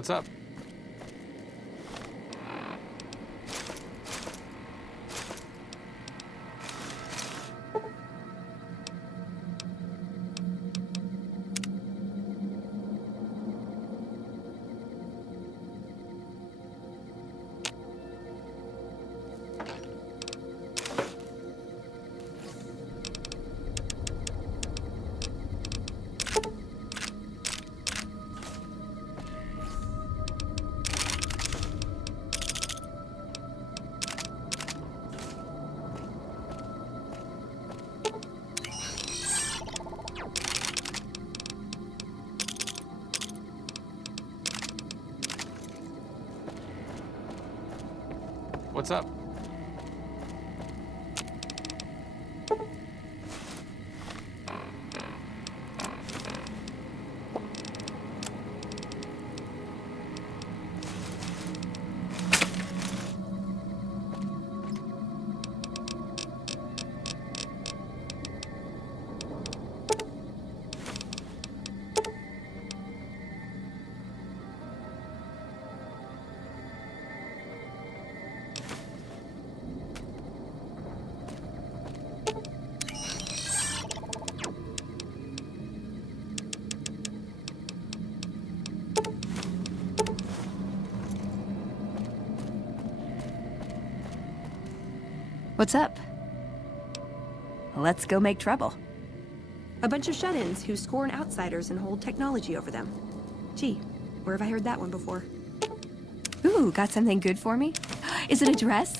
What's up? What's up? What's up? Let's go make trouble. A bunch of shut-ins who scorn outsiders and hold technology over them. Gee, where have I heard that one before? Ooh, got something good for me? Is it a dress?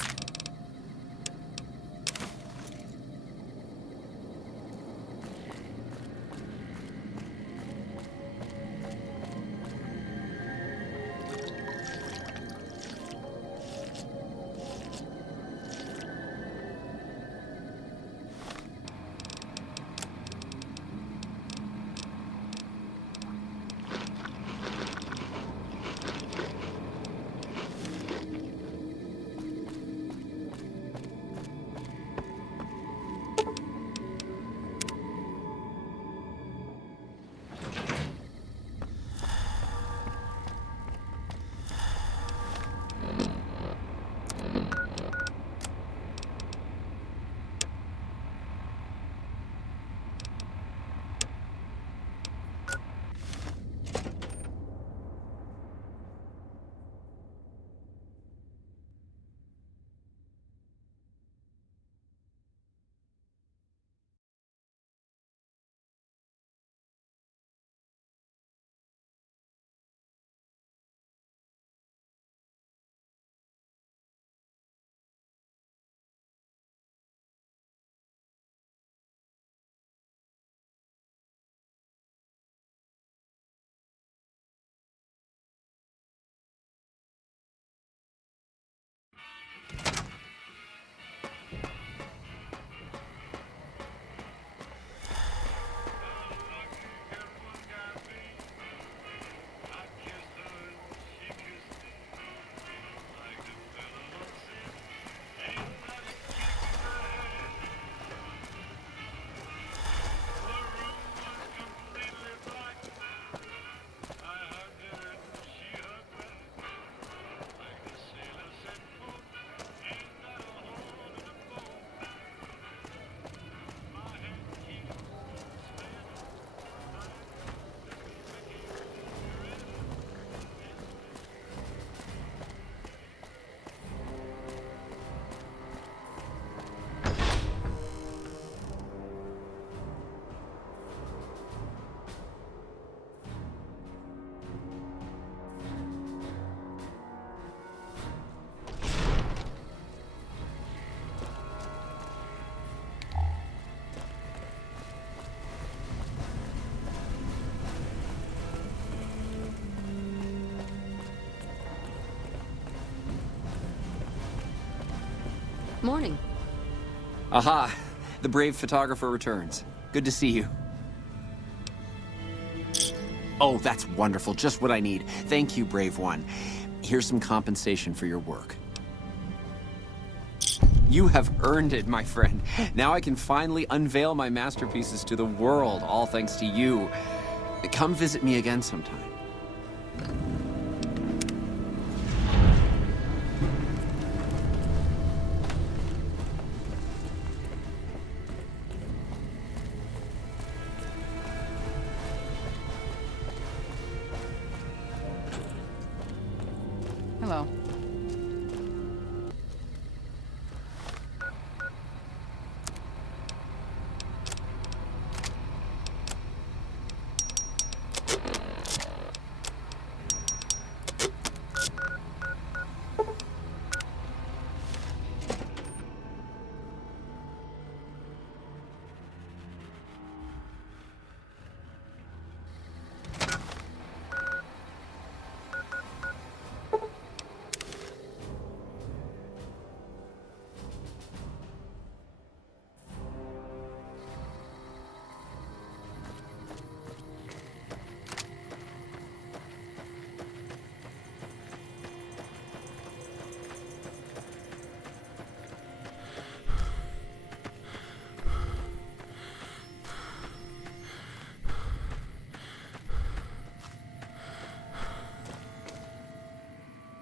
Morning. Aha! The brave photographer returns. Good to see you. Oh, that's wonderful. Just what I need. Thank you, brave one. Here's some compensation for your work. You have earned it, my friend. Now I can finally unveil my masterpieces to the world, all thanks to you. Come visit me again sometime. Hello.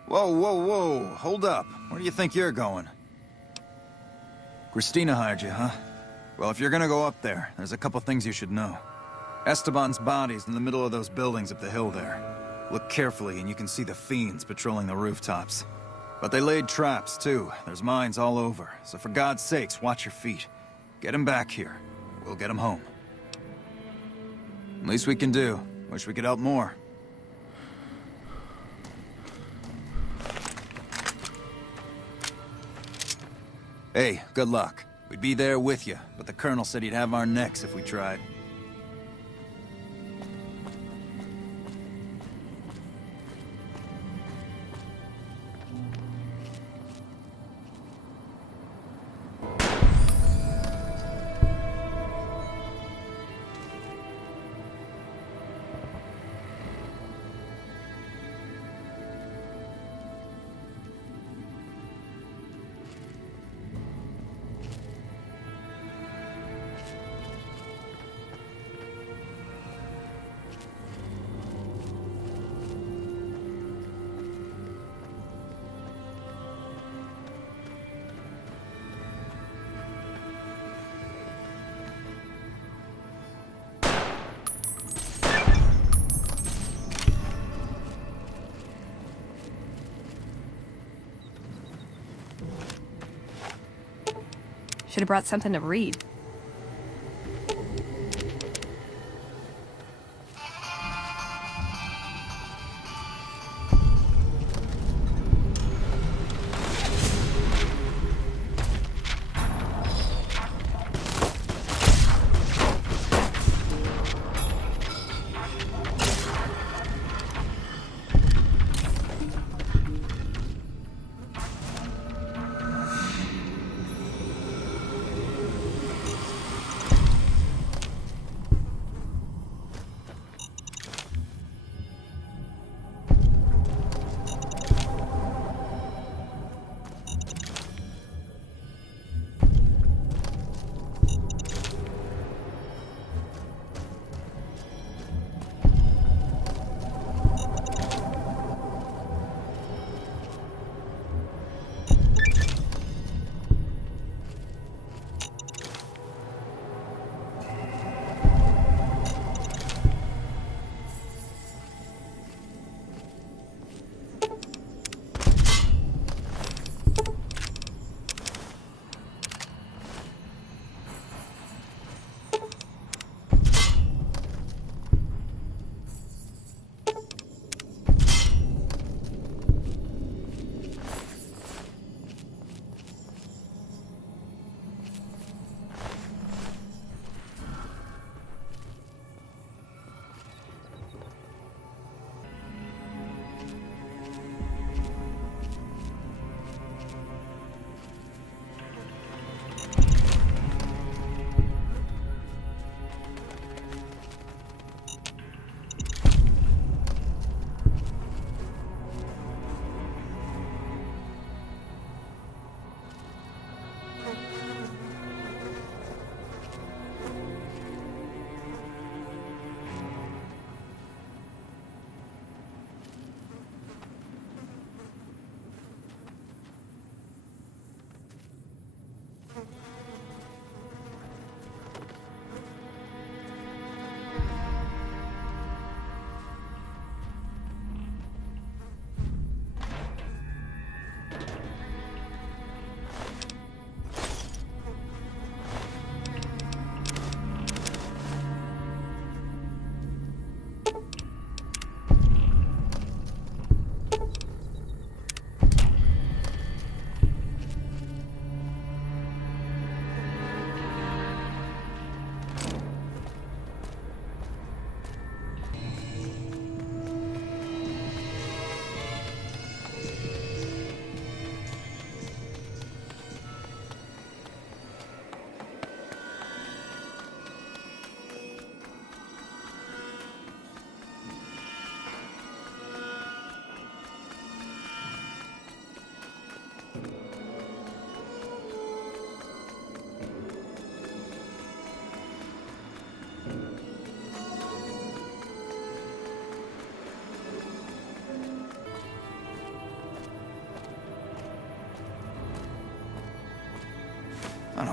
Whoa, whoa, whoa. Hold up. Where do you think you're going? Christina hired you, huh? Well, if you're gonna go up there, there's a couple things you should know. Esteban's body's in the middle of those buildings up the hill there. Look carefully and you can see the fiends patrolling the rooftops. But they laid traps, too. There's mines all over. So for God's sakes, watch your feet. Get him back here. We'll get him home. Least we can do. Wish we could help more. Hey, good luck. We'd be there with you, but the Colonel said he'd have our necks if we tried. Should have brought something to read.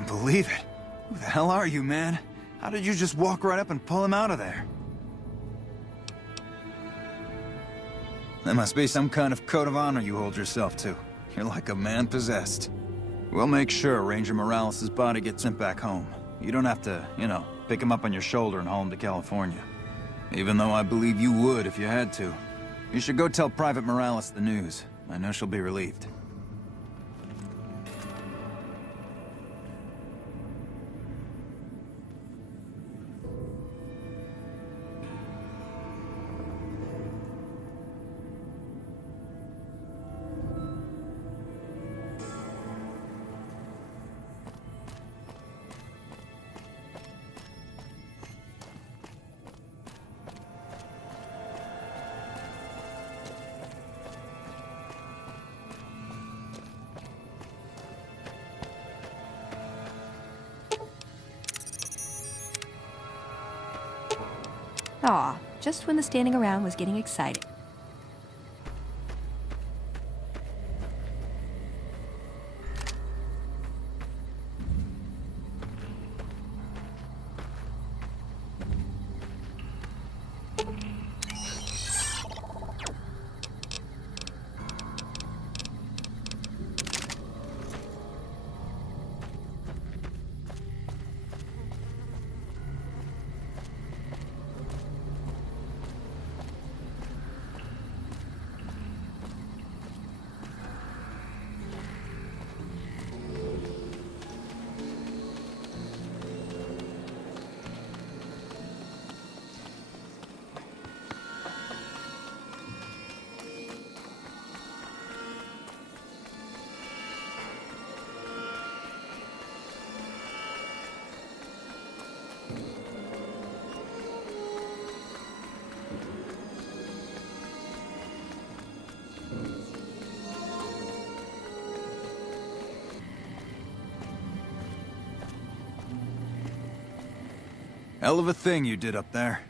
don't believe it. Who the hell are you, man? How did you just walk right up and pull him out of there? There must be some kind of code of honor you hold yourself to. You're like a man possessed. We'll make sure Ranger Morales' body gets sent back home. You don't have to, pick him up on your shoulder and haul him to California. Even though I believe you would if you had to. You should go tell Private Morales the news. I know she'll be relieved. Aw, just when the standing around was getting exciting. Hell of a thing you did up there.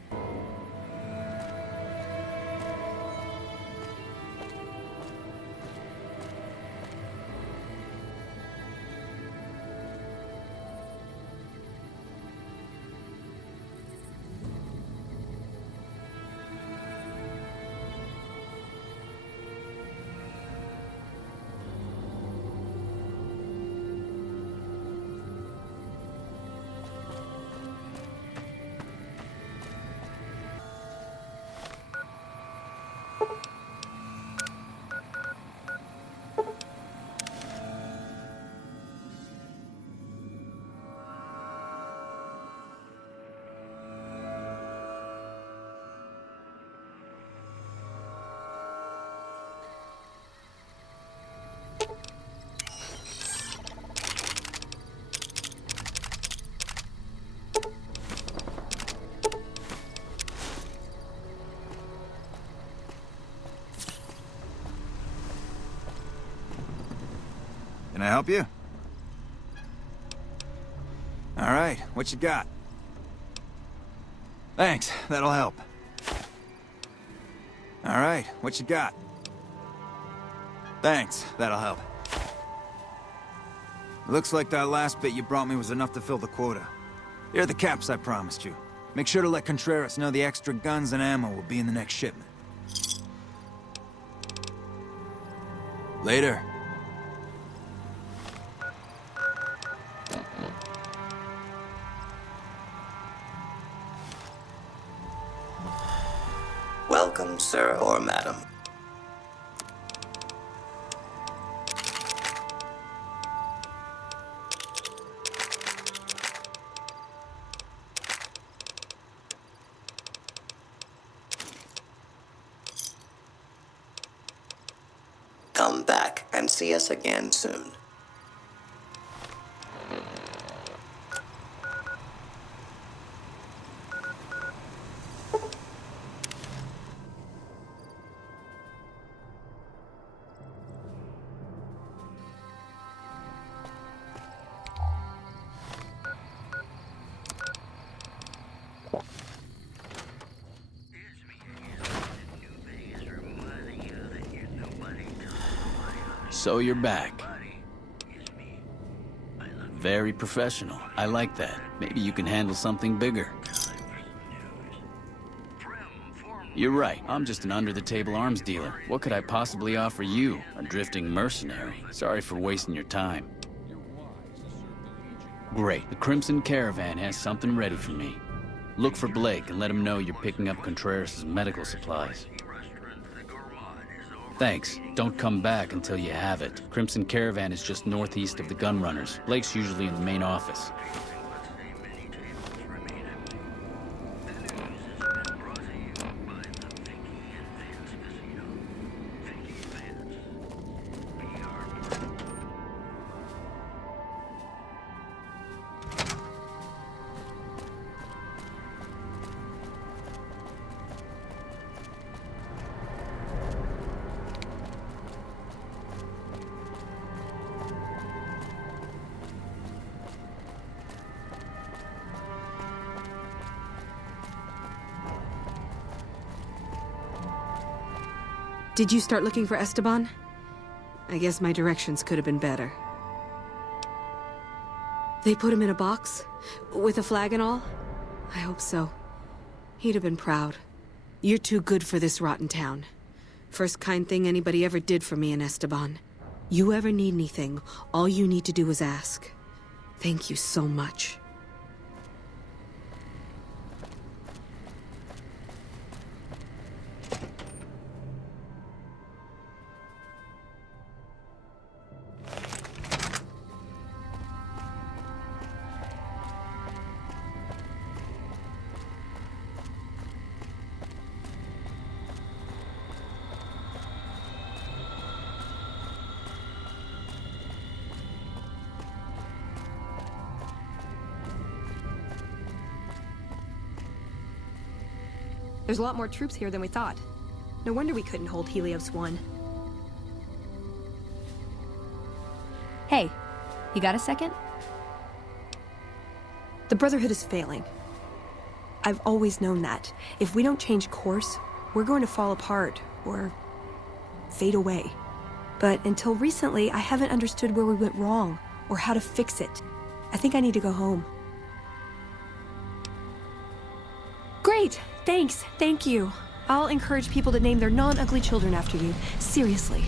Can I help you? All right, what you got? Thanks, that'll help. All right, what you got? Thanks, that'll help. Looks like that last bit you brought me was enough to fill the quota. Here are the caps I promised you. Make sure to let Contreras know the extra guns and ammo will be in the next shipment. Later. Welcome, sir or madam. Come back and see us again soon. So you're back. Very professional. I like that. Maybe you can handle something bigger. You're right. I'm just an under-the-table arms dealer. What could I possibly offer you? A drifting mercenary. Sorry for wasting your time. Great. The Crimson Caravan has something ready for me. Look for Blake and let him know you're picking up Contreras' medical supplies. Thanks. Don't come back until you have it. Crimson Caravan is just northeast of the Gunrunners. Blake's usually in the main office. Did you start looking for Esteban? I guess my directions could have been better. They put him in a box? With a flag and all? I hope so. He'd have been proud. You're too good for this rotten town. First kind thing anybody ever did for me in Esteban. You ever need anything, all you need to do is ask. Thank you so much. There's a lot more troops here than we thought. No wonder we couldn't hold Helios 1. Hey, you got a second? The Brotherhood is failing. I've always known that. If we don't change course, we're going to fall apart, or fade away. But until recently, I haven't understood where we went wrong, or how to fix it. I think I need to go home. Great! Thanks, thank you. I'll encourage people to name their non-ugly children after you. Seriously.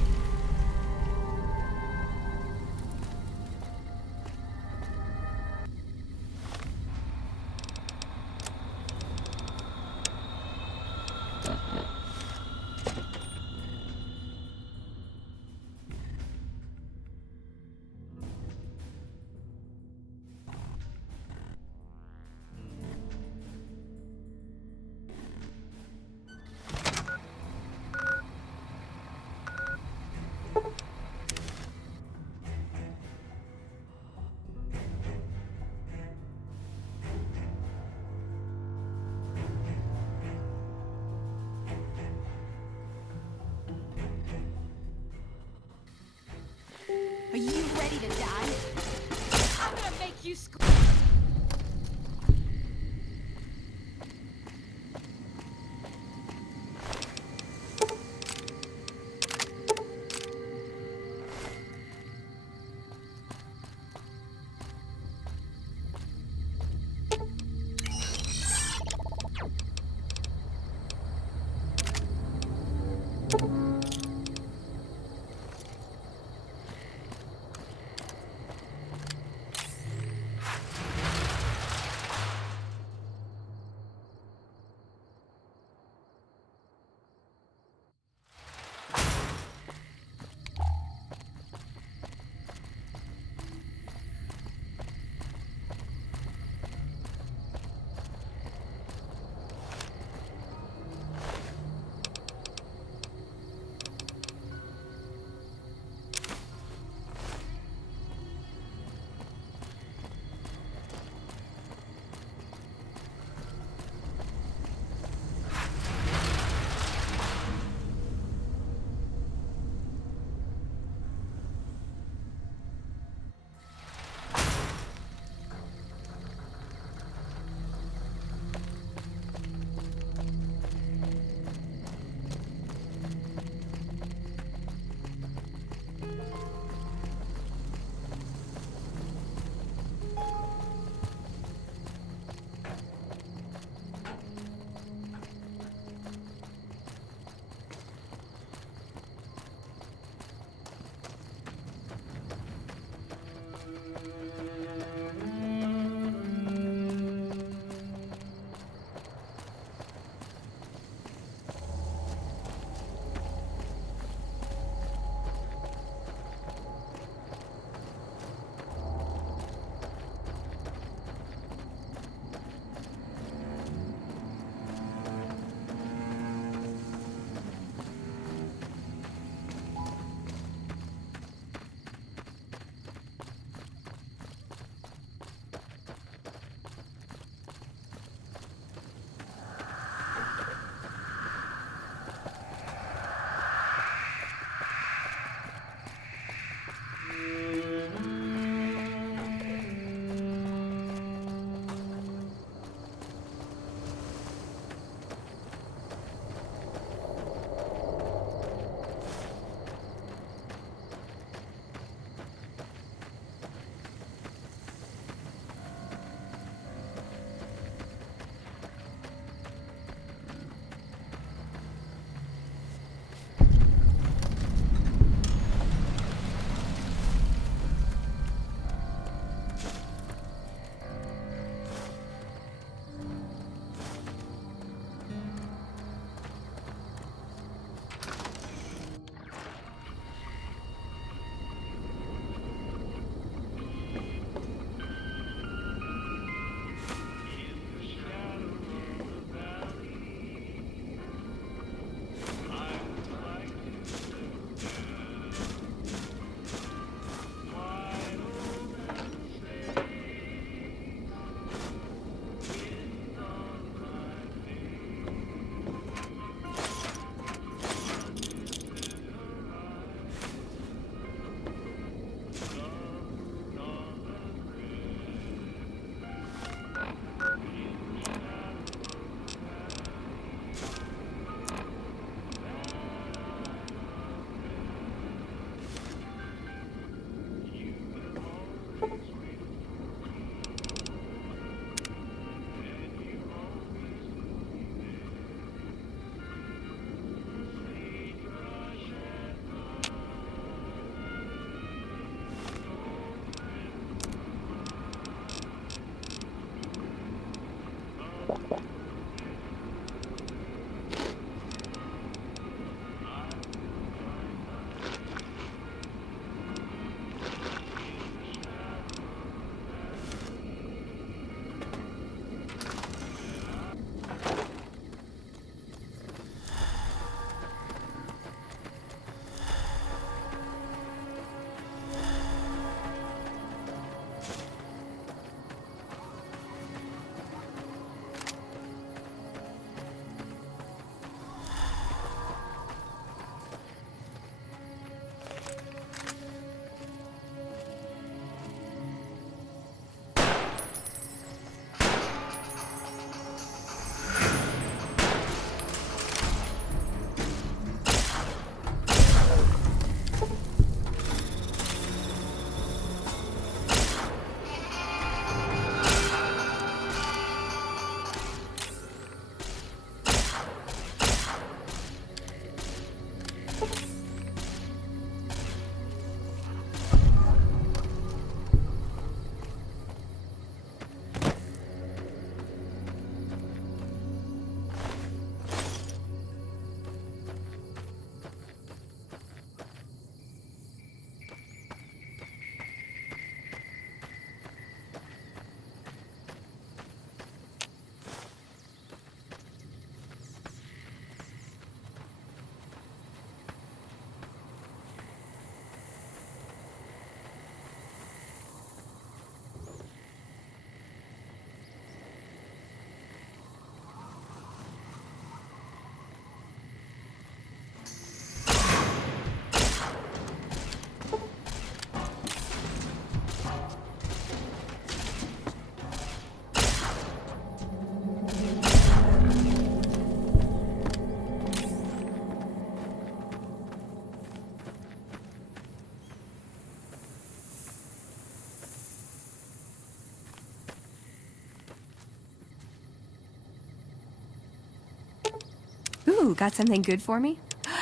Ooh, got something good for me?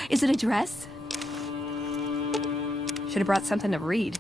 Is it a dress? Should have brought something to read.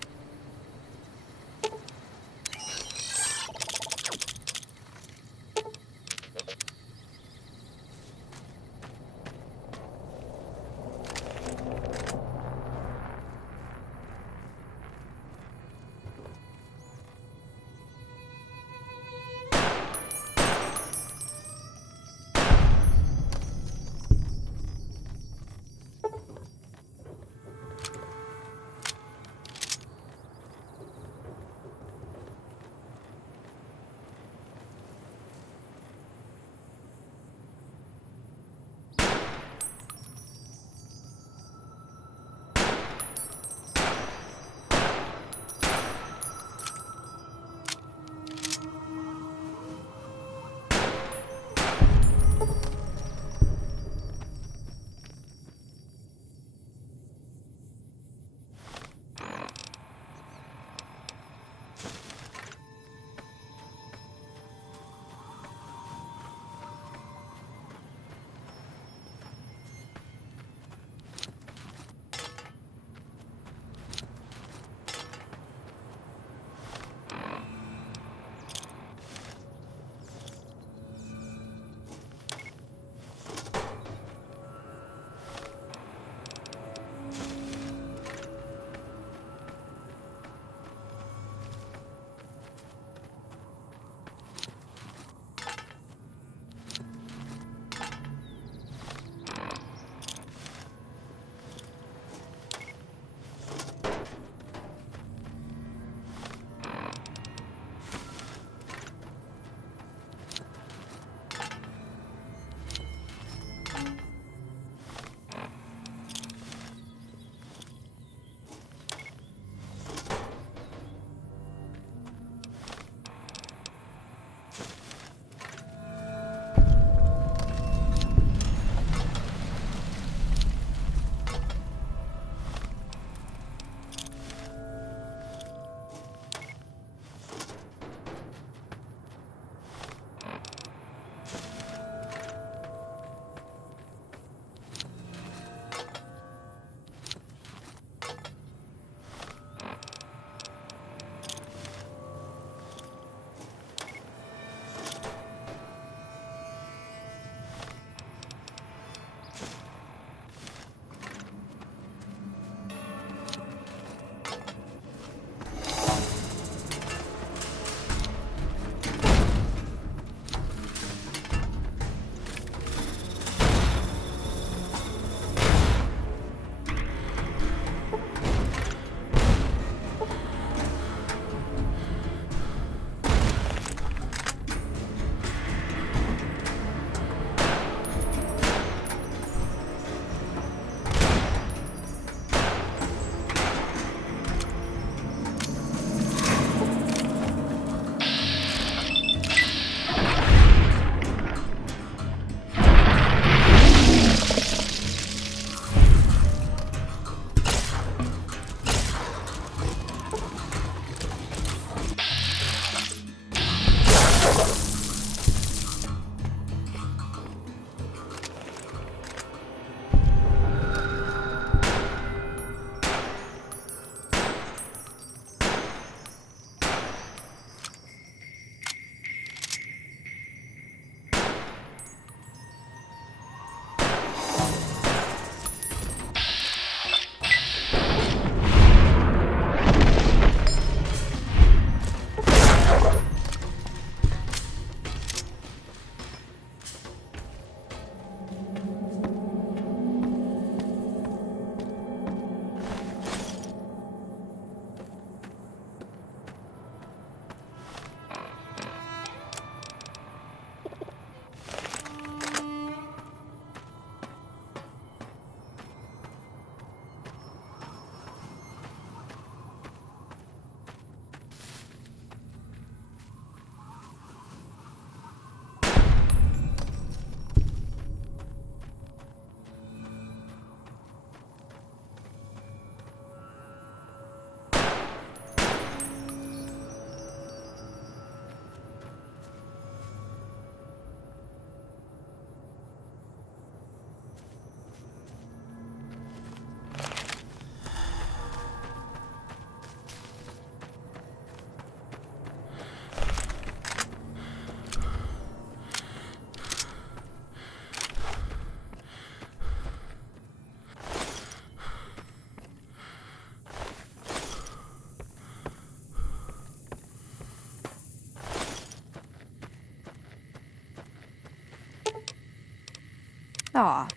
Aw.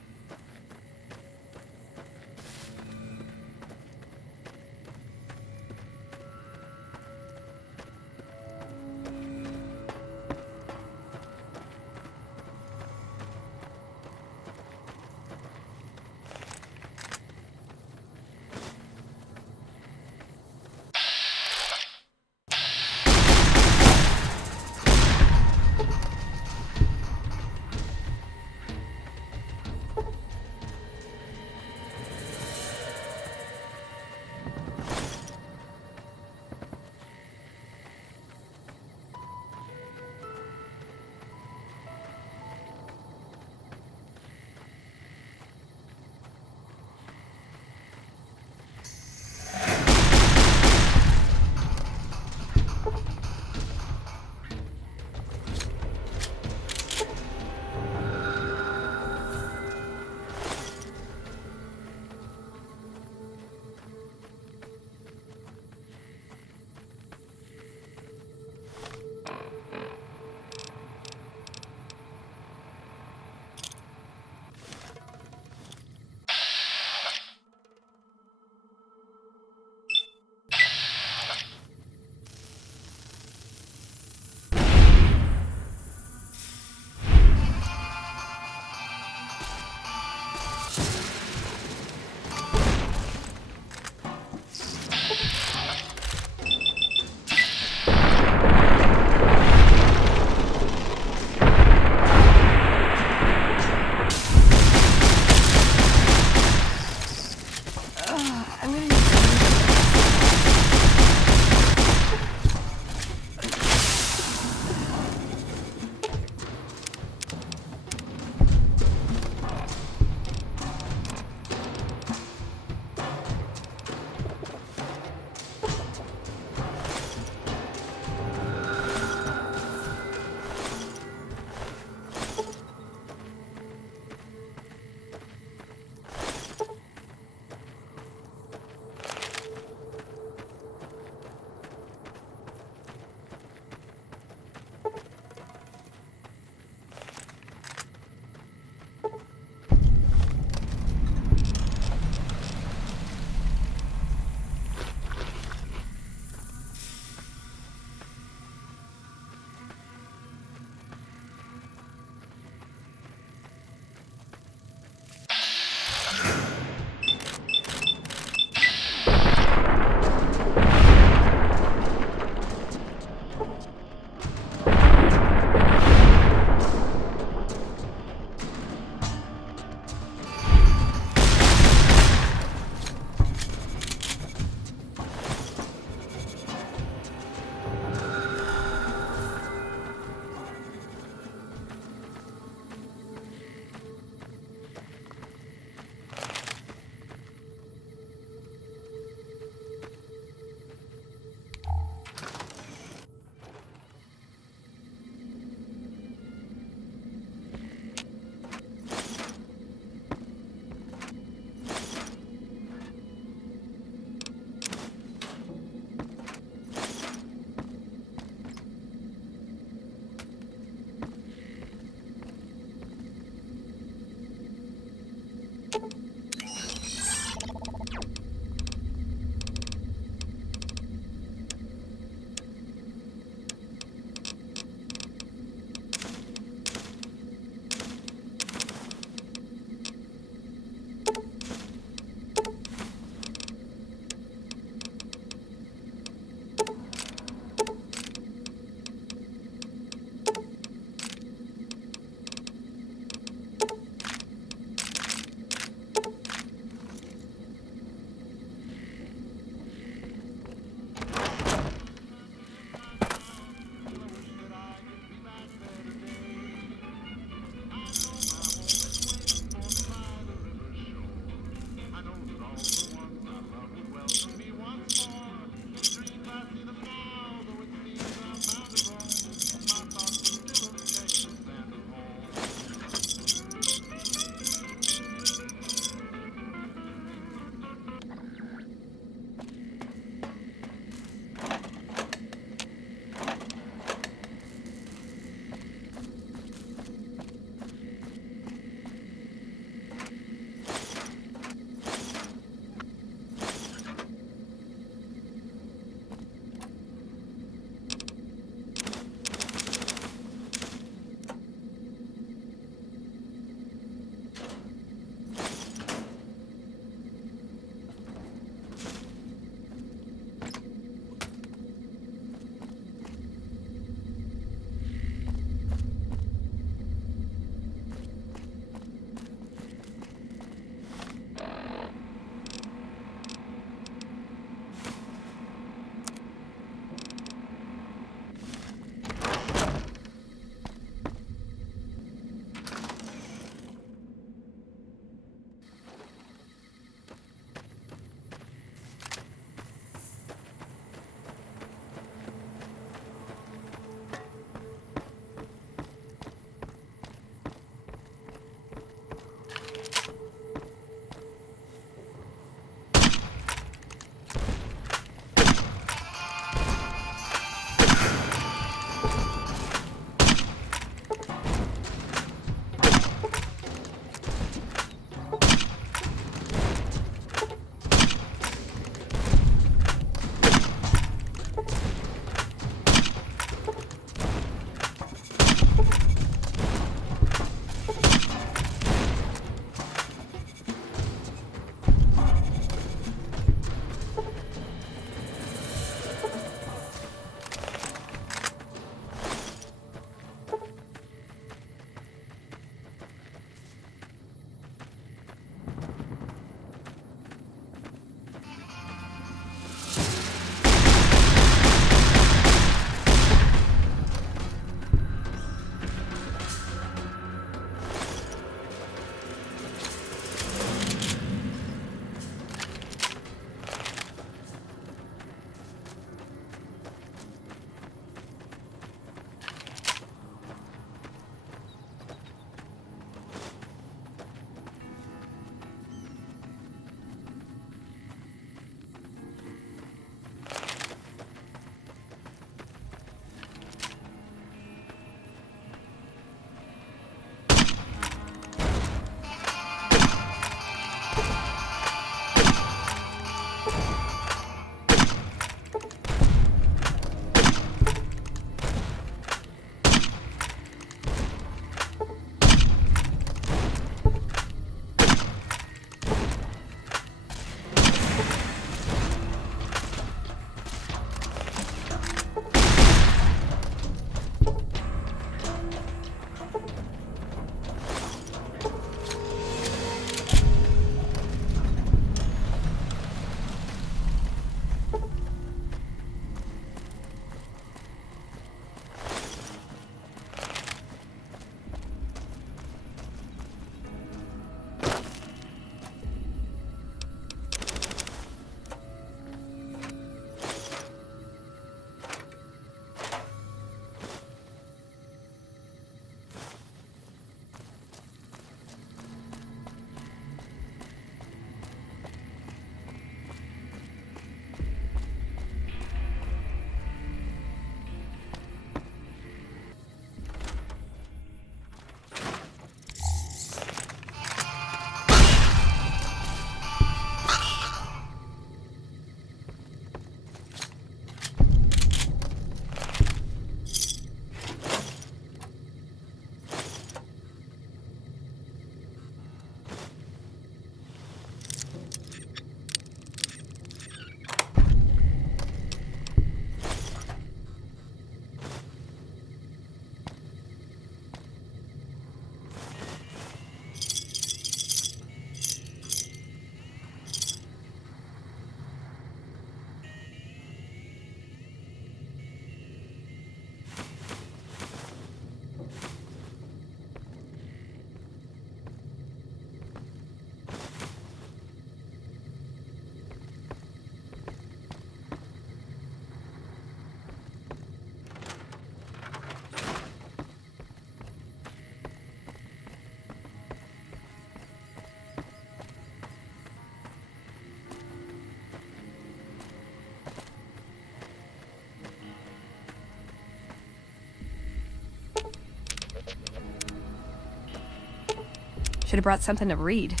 Should have brought something to read.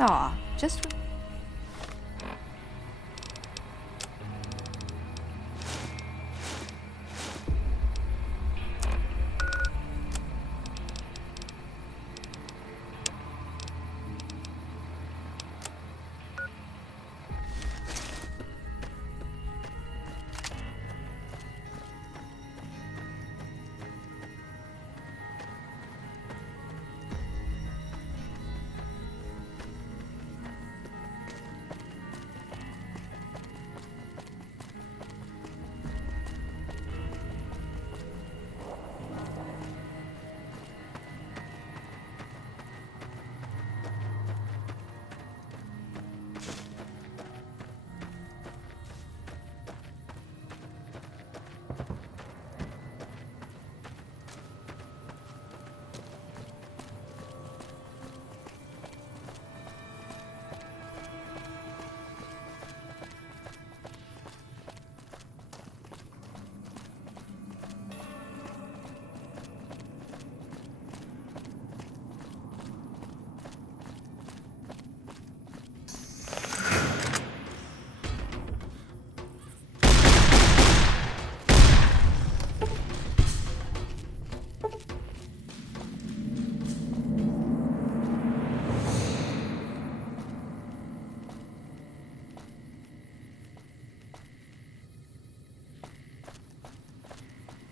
Aw, just...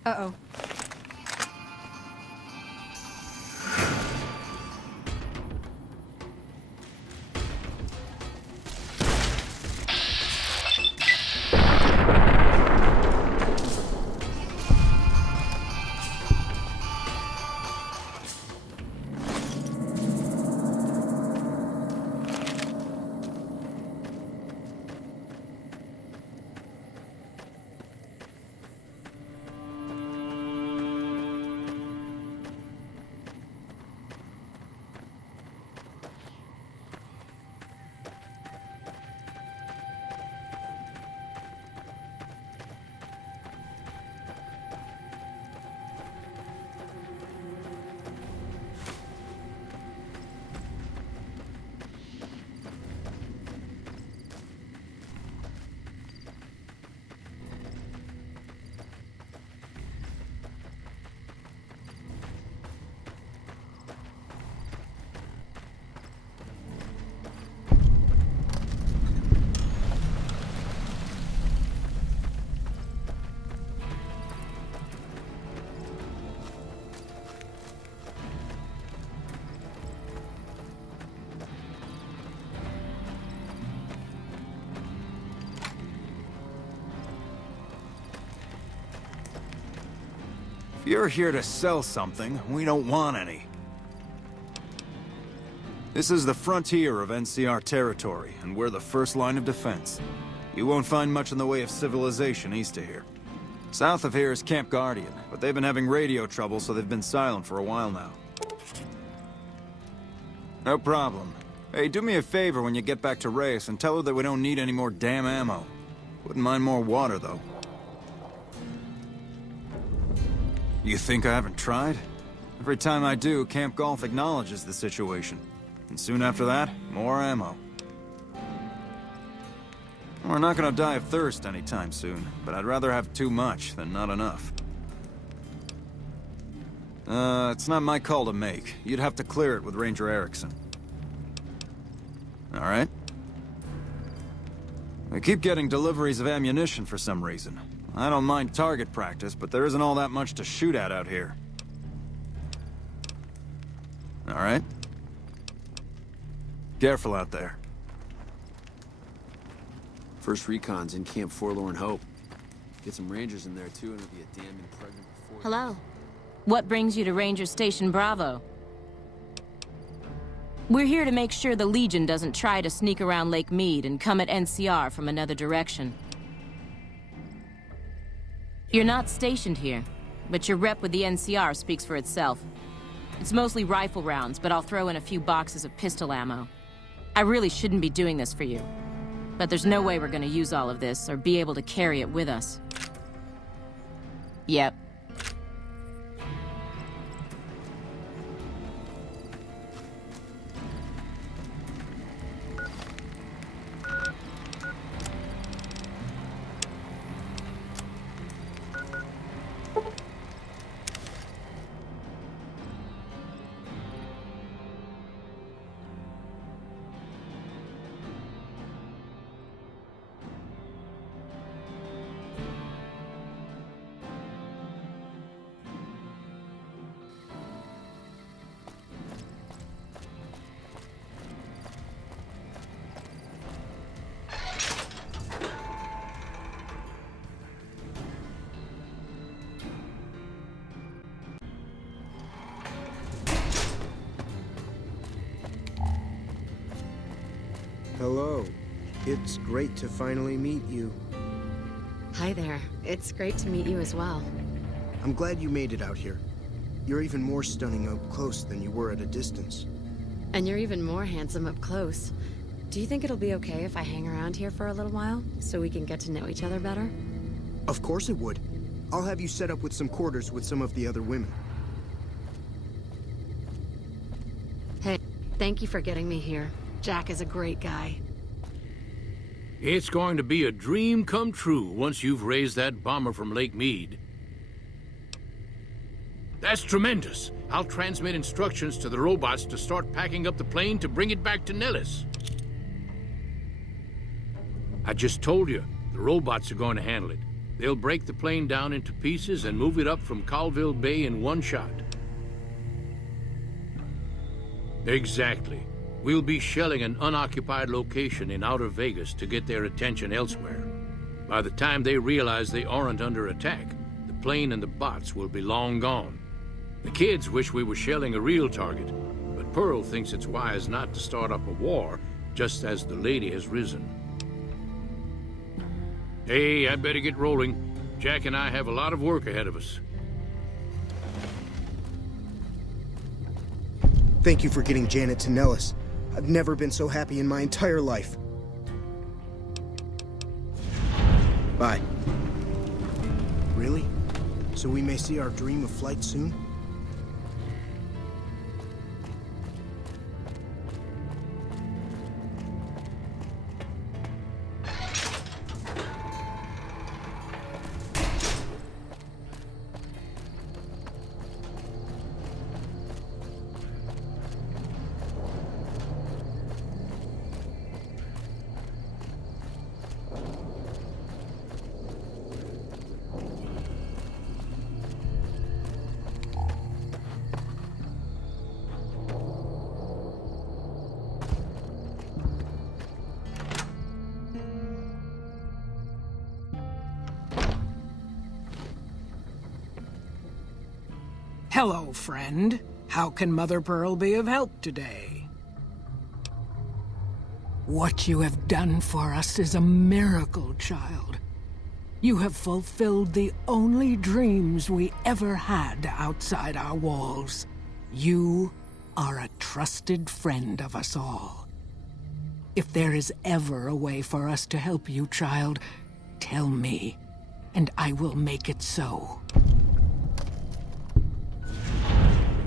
Uh-oh. you're here to sell something, we don't want any. This is the frontier of NCR territory, and we're the first line of defense. You won't find much in the way of civilization east of here. South of here is Camp Guardian, but they've been having radio trouble, so they've been silent for a while now. No problem. Hey, do me a favor when you get back to Reyes and tell her that we don't need any more damn ammo. Wouldn't mind more water, though. You think I haven't tried? Every time I do, Camp Golf acknowledges the situation. And soon after that, more ammo. We're not gonna die of thirst anytime soon, but I'd rather have too much than not enough. It's not my call to make. You'd have to clear it with Ranger Erickson. All right? We keep getting deliveries of ammunition for some reason. I don't mind target practice, but there isn't all that much to shoot at out here. All right? Careful out there. First recon's in Camp Forlorn Hope. Get some rangers in there too, and it'll be a damn impregnable force. Hello. What brings you to Ranger Station Bravo? We're here to make sure the Legion doesn't try to sneak around Lake Mead and come at NCR from another direction. You're not stationed here, but your rep with the NCR speaks for itself. It's mostly rifle rounds, but I'll throw in a few boxes of pistol ammo. I really shouldn't be doing this for you, but there's no way we're gonna use all of this or be able to carry it with us. Yep. Hello. It's great to finally meet you. Hi there. It's great to meet you as well. I'm glad you made it out here. You're even more stunning up close than you were at a distance. And you're even more handsome up close. Do you think it'll be okay if I hang around here for a little while, so we can get to know each other better? Of course it would. I'll have you set up with some quarters with some of the other women. Hey, thank you for getting me here. Jack is a great guy. It's going to be a dream come true once you've raised that bomber from Lake Mead. That's tremendous. I'll transmit instructions to the robots to start packing up the plane to bring it back to Nellis. I just told you, the robots are going to handle it. They'll break the plane down into pieces and move it up from Colville Bay in one shot. Exactly. We'll be shelling an unoccupied location in outer Vegas to get their attention elsewhere. By the time they realize they aren't under attack, the plane and the bots will be long gone. The kids wish we were shelling a real target, but Pearl thinks it's wise not to start up a war just as the lady has risen. Hey, I better get rolling. Jack and I have a lot of work ahead of us. Thank you for getting Janet to Nellis. I've never been so happy in my entire life. Bye. Really? So we may see our dream of flight soon? Hello, friend. How can Mother Pearl be of help today? What you have done for us is a miracle, child. You have fulfilled the only dreams we ever had outside our walls. You are a trusted friend of us all. If there is ever a way for us to help you, child, tell me, and I will make it so.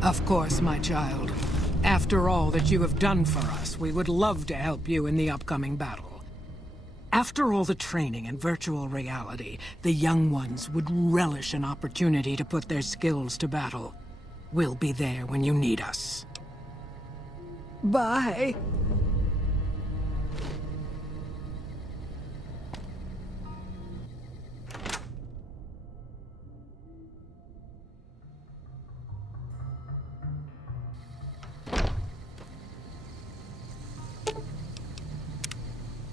Of course, my child. After all that you have done for us, we would love to help you in the upcoming battle. After all the training in virtual reality, the young ones would relish an opportunity to put their skills to battle. We'll be there when you need us. Bye.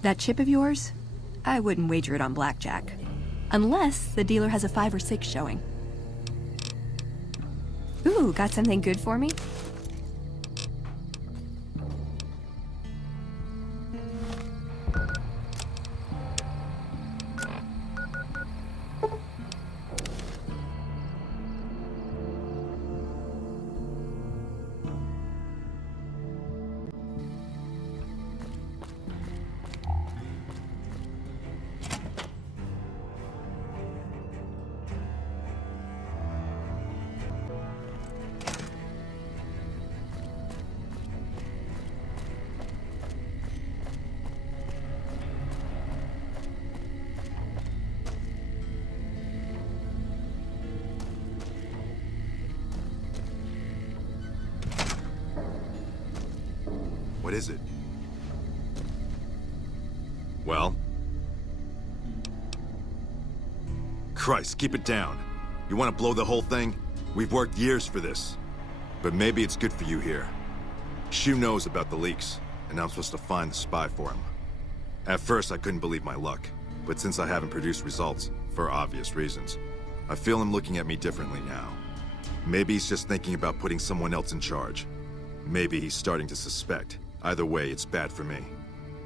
That chip of yours? I wouldn't wager it on blackjack. Unless the dealer has a 5 or 6 showing. Ooh, got something good for me? What is it? Well? Christ, keep it down. You want to blow the whole thing? We've worked years for this. But maybe it's good for you here. Shu knows about the leaks, and I'm supposed to find the spy for him. At first, I couldn't believe my luck, but since I haven't produced results, for obvious reasons, I feel him looking at me differently now. Maybe he's just thinking about putting someone else in charge. Maybe he's starting to suspect. Either way, it's bad for me.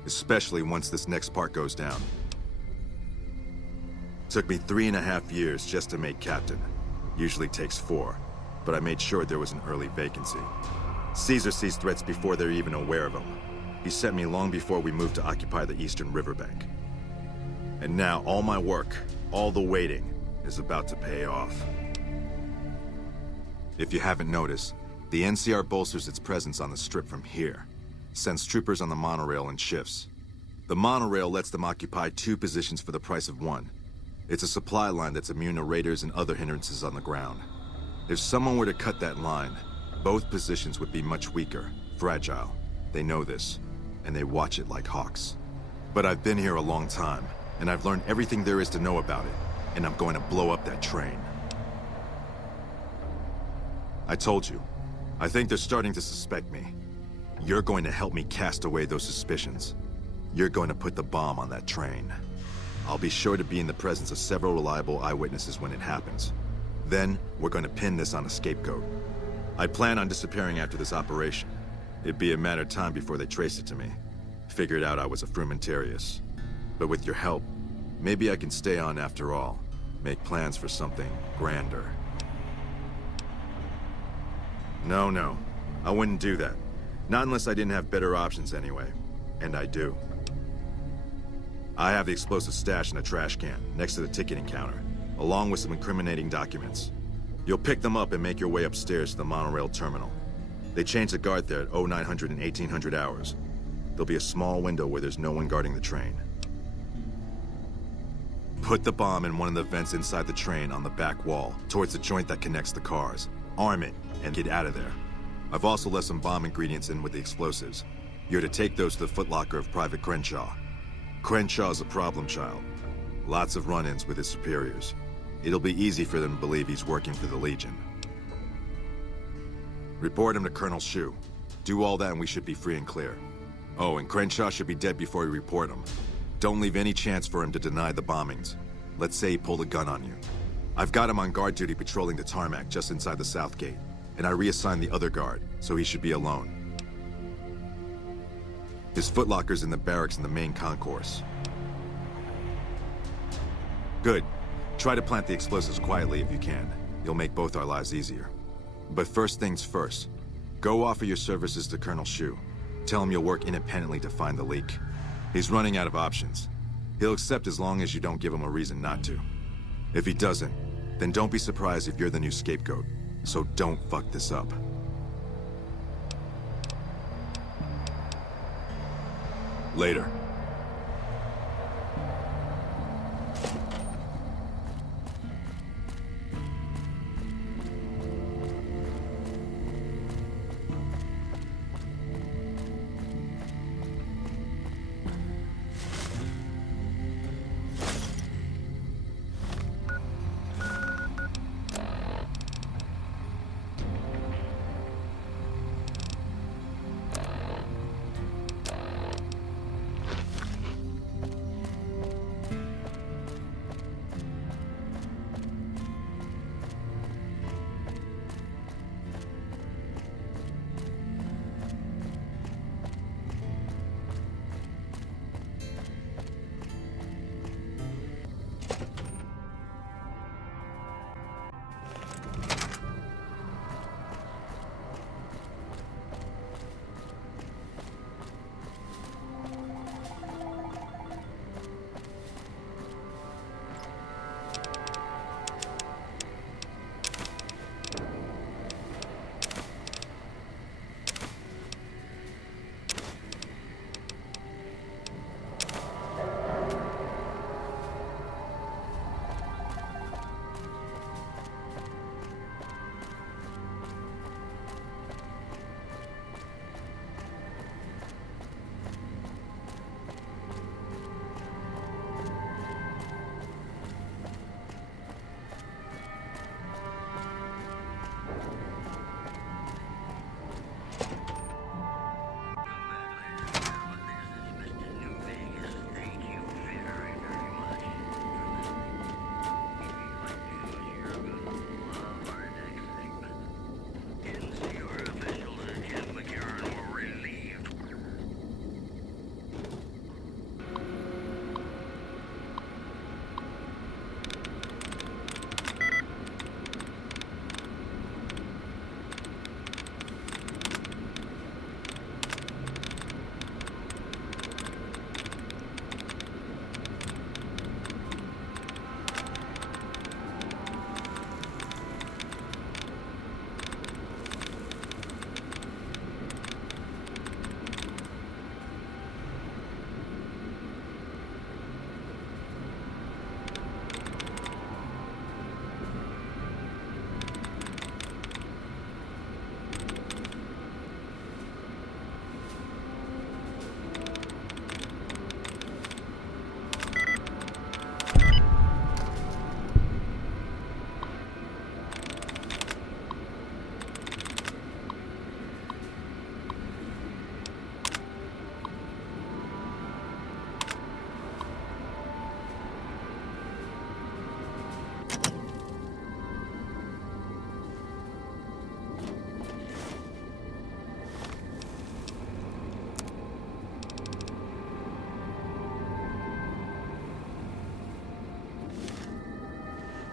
Especially once this next part goes down. Took me 3.5 years just to make captain. Usually takes 4, but I made sure there was an early vacancy. Caesar sees threats before they're even aware of them. He sent me long before we moved to occupy the eastern riverbank. And now all my work, all the waiting, is about to pay off. If you haven't noticed, the NCR bolsters its presence on the strip from here. Sends troopers on the monorail in shifts. The monorail lets them occupy 2 positions for the price of 1. It's a supply line that's immune to raiders and other hindrances on the ground. If someone were to cut that line, both positions would be much weaker, fragile. They know this, and they watch it like hawks. But I've been here a long time, and I've learned everything there is to know about it, and I'm going to blow up that train. I told you, I think they're starting to suspect me. You're going to help me cast away those suspicions. You're going to put the bomb on that train. I'll be sure to be in the presence of several reliable eyewitnesses when it happens. Then, we're going to pin this on a scapegoat. I plan on disappearing after this operation. It'd be a matter of time before they trace it to me. Figured out I was a frumentarius. But with your help, maybe I can stay on after all. Make plans for something grander. No, I wouldn't do that. Not unless I didn't have better options anyway. And I do. I have the explosive stash in a trash can, next to the ticketing counter, along with some incriminating documents. You'll pick them up and make your way upstairs to the monorail terminal. They change the guard there at 0900 and 1800 hours. There'll be a small window where there's no one guarding the train. Put the bomb in one of the vents inside the train on the back wall, towards the joint that connects the cars. Arm it, and get out of there. I've also left some bomb ingredients in with the explosives. You're to take those to the footlocker of Private Crenshaw. Crenshaw's a problem child. Lots of run-ins with his superiors. It'll be easy for them to believe he's working for the Legion. Report him to Colonel Shu. Do all that and we should be free and clear. Oh, and Crenshaw should be dead before you report him. Don't leave any chance for him to deny the bombings. Let's say he pulled a gun on you. I've got him on guard duty patrolling the tarmac just inside the south gate, and I reassigned the other guard, so he should be alone. His footlocker's in the barracks in the main concourse. Good. Try to plant the explosives quietly if you can. You'll make both our lives easier. But first things first. Go offer your services to Colonel Shu. Tell him you'll work independently to find the leak. He's running out of options. He'll accept as long as you don't give him a reason not to. If he doesn't, then don't be surprised if you're the new scapegoat. So don't fuck this up. Later.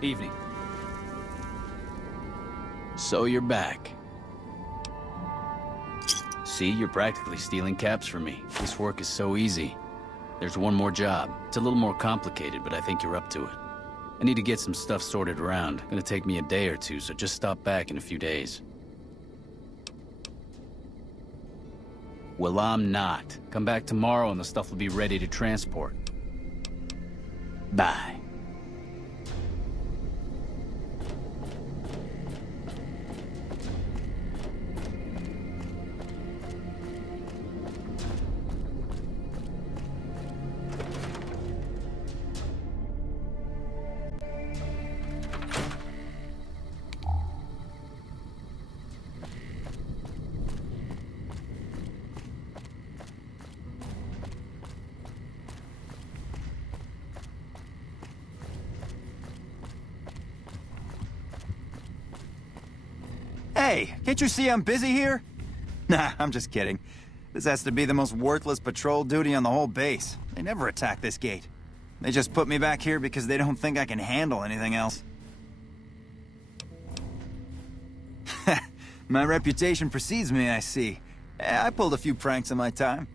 Evening. So you're back. See, you're practically stealing caps from me. This work is so easy. There's one more job. It's a little more complicated, but I think you're up to it. I need to get some stuff sorted around. Gonna take me a day or two, so just stop back in a few days. Well, I'm not. Come back tomorrow and the stuff will be ready to transport. Bye. Hey, can't you see I'm busy here? Nah, I'm just kidding. This has to be the most worthless patrol duty on the whole base. They never attack this gate. They just put me back here because they don't think I can handle anything else. My reputation precedes me, I see. I pulled a few pranks in my time.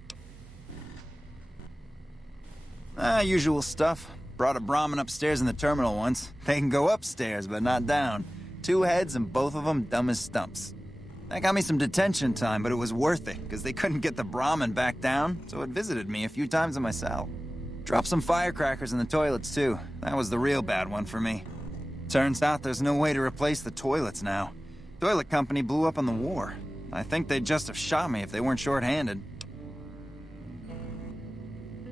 Usual stuff. Brought a Brahmin upstairs in the terminal once. They can go upstairs, but not down. 2 heads and both of them dumb as stumps. That got me some detention time, but it was worth it, because they couldn't get the Brahmin back down, so it visited me a few times in my cell. Dropped some firecrackers in the toilets, too. That was the real bad one for me. Turns out there's no way to replace the toilets now. Toilet company blew up in the war. I think they'd just have shot me if they weren't short-handed.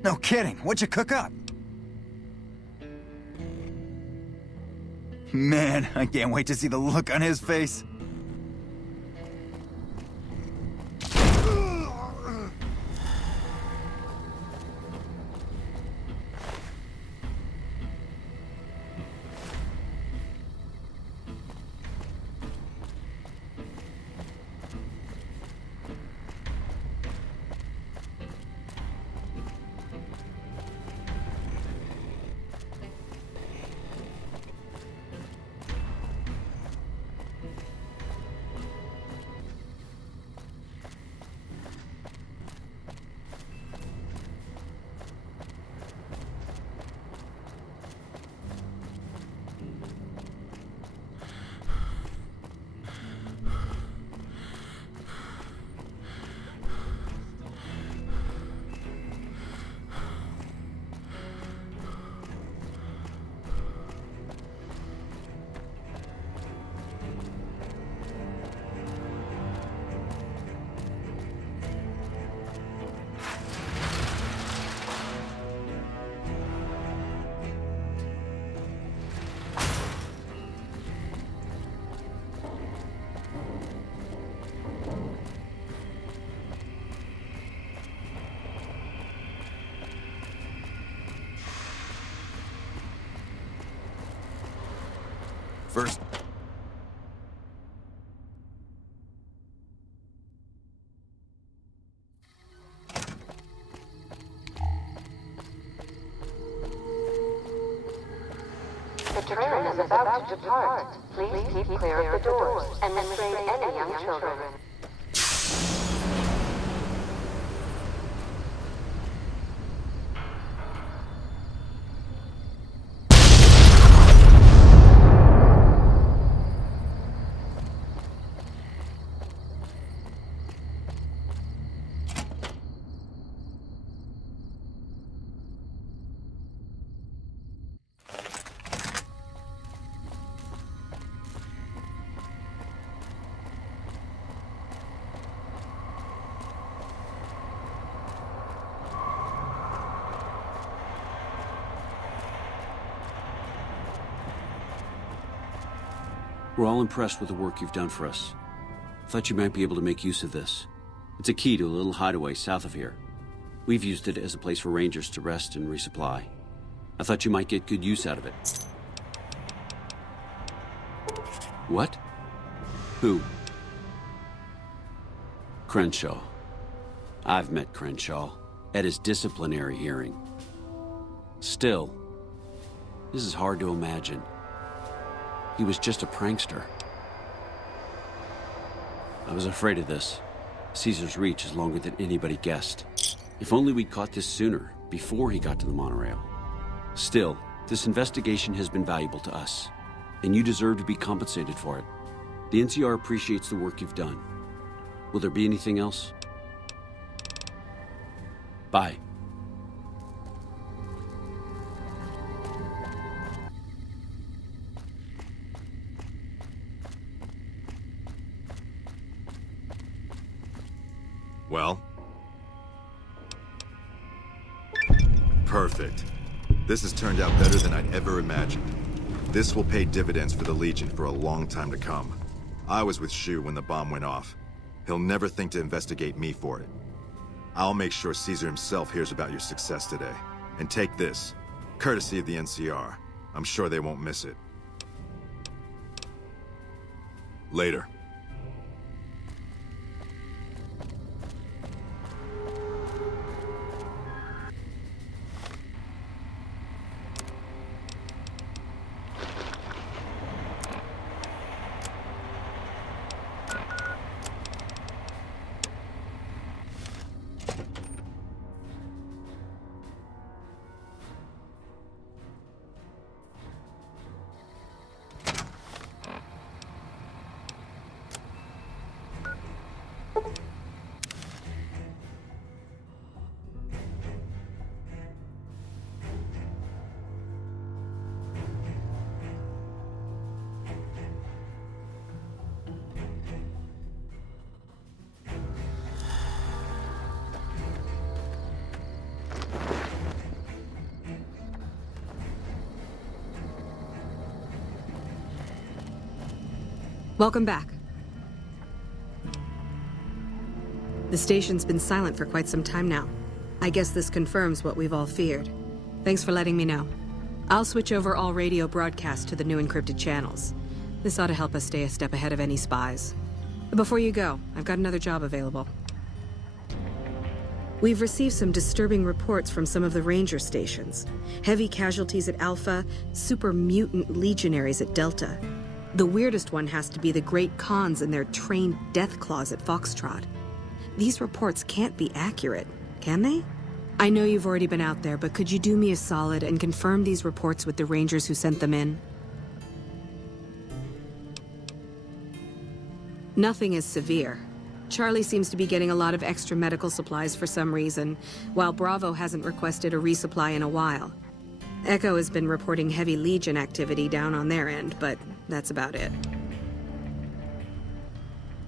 No kidding, what'd you cook up? Man, I can't wait to see the look on his face. First. The train is about to depart. Please keep clear of the doors and restrain any young children. We're all impressed with the work you've done for us. Thought you might be able to make use of this. It's a key to a little hideaway south of here. We've used it as a place for rangers to rest and resupply. I thought you might get good use out of it. What? Who? Crenshaw. I've met Crenshaw at his disciplinary hearing. Still, this is hard to imagine. He was just a prankster. I was afraid of this. Caesar's reach is longer than anybody guessed. If only we'd caught this sooner, before he got to the monorail. Still, this investigation has been valuable to us, and you deserve to be compensated for it. The NCR appreciates the work you've done. Will there be anything else? Bye. Well? Perfect. This has turned out better than I'd ever imagined. This will pay dividends for the Legion for a long time to come. I was with Shu when the bomb went off. He'll never think to investigate me for it. I'll make sure Caesar himself hears about your success today. And take this, courtesy of the NCR. I'm sure they won't miss it. Later. Welcome back. The station's been silent for quite some time now. I guess this confirms what we've all feared. Thanks for letting me know. I'll switch over all radio broadcasts to the new encrypted channels. This ought to help us stay a step ahead of any spies. Before you go, I've got another job available. We've received some disturbing reports from some of the ranger stations. Heavy casualties at Alpha, super mutant legionaries at Delta. The weirdest one has to be the Great Khans and their trained death claws at Foxtrot. These reports can't be accurate, can they? I know you've already been out there, but could you do me a solid and confirm these reports with the rangers who sent them in? Nothing is severe. Charlie seems to be getting a lot of extra medical supplies for some reason, while Bravo hasn't requested a resupply in a while. Echo has been reporting heavy Legion activity down on their end, but that's about it.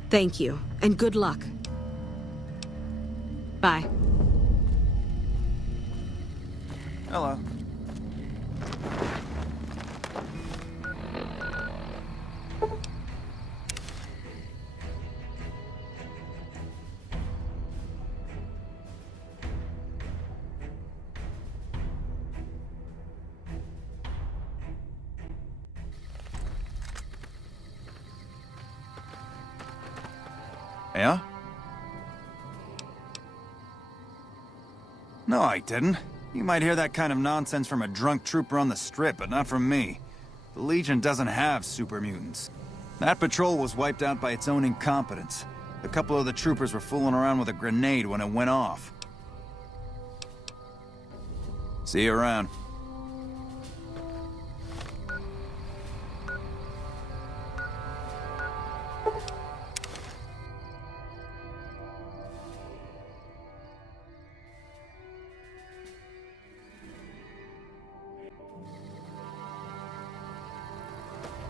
Thank you, and good luck. Bye. Hello. Yeah? No, I didn't. You might hear that kind of nonsense from a drunk trooper on the strip, but not from me. The Legion doesn't have super mutants. That patrol was wiped out by its own incompetence. A couple of the troopers were fooling around with a grenade when it went off. See you around.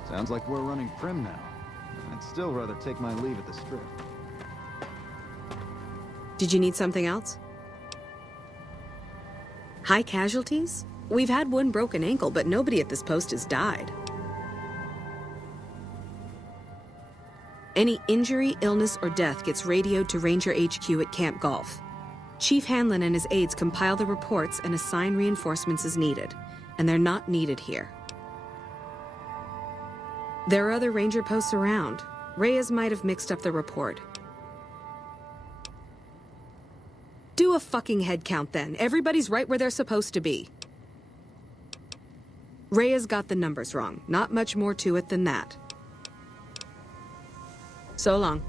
Sounds like we're running prim now. I'd still rather take my leave at the strip. Did you need something else? High casualties? We've had one broken ankle, but nobody at this post has died. Any injury, illness, or death gets radioed to Ranger HQ at Camp Golf. Chief Hanlon and his aides compile the reports and assign reinforcements as needed, and they're not needed here. There are other ranger posts around. Reyes might have mixed up the report. Do a fucking head count then. Everybody's right where they're supposed to be. Reyes got the numbers wrong. Not much more to it than that. So long.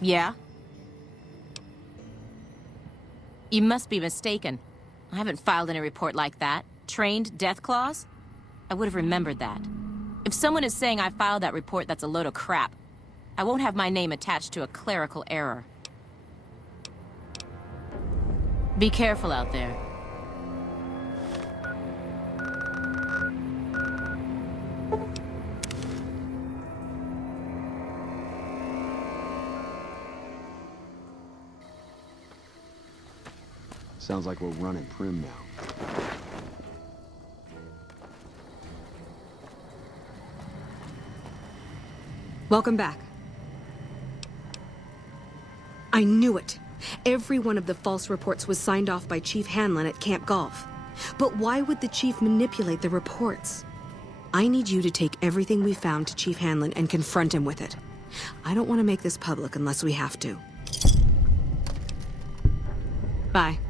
Yeah? You must be mistaken. I haven't filed any report like that. Trained death claws? I would have remembered that. If someone is saying I filed that report, that's a load of crap. I won't have my name attached to a clerical error. Be careful out there. Sounds like we're running prim now. Welcome back. I knew it. Every one of the false reports was signed off by Chief Hanlon at Camp Golf. But why would the Chief manipulate the reports? I need you to take everything we found to Chief Hanlon and confront him with it. I don't want to make this public unless we have to. Bye.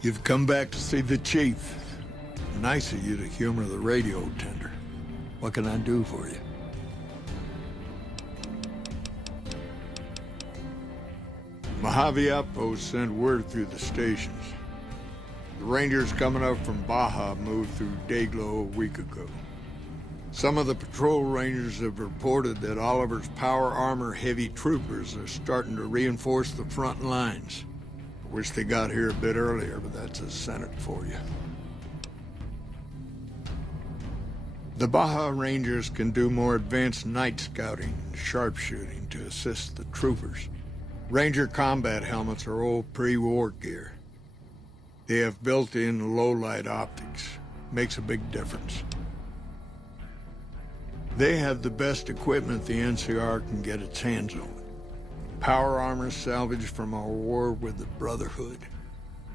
You've come back to see the chief. Nice of you to humor the radio tender. What can I do for you? Mojave Outpost sent word through the stations. The Rangers coming up from Baja moved through Dayglow a week ago. Some of the patrol rangers have reported that Oliver's power armor heavy troopers are starting to reinforce the front lines. I wish they got here a bit earlier, but that's a Senate for you. The Baja Rangers can do more advanced night scouting and sharpshooting to assist the troopers. Ranger combat helmets are old pre-war gear. They have built-in low-light optics. Makes a big difference. They have the best equipment the NCR can get its hands on. Power armor salvaged from our war with the Brotherhood.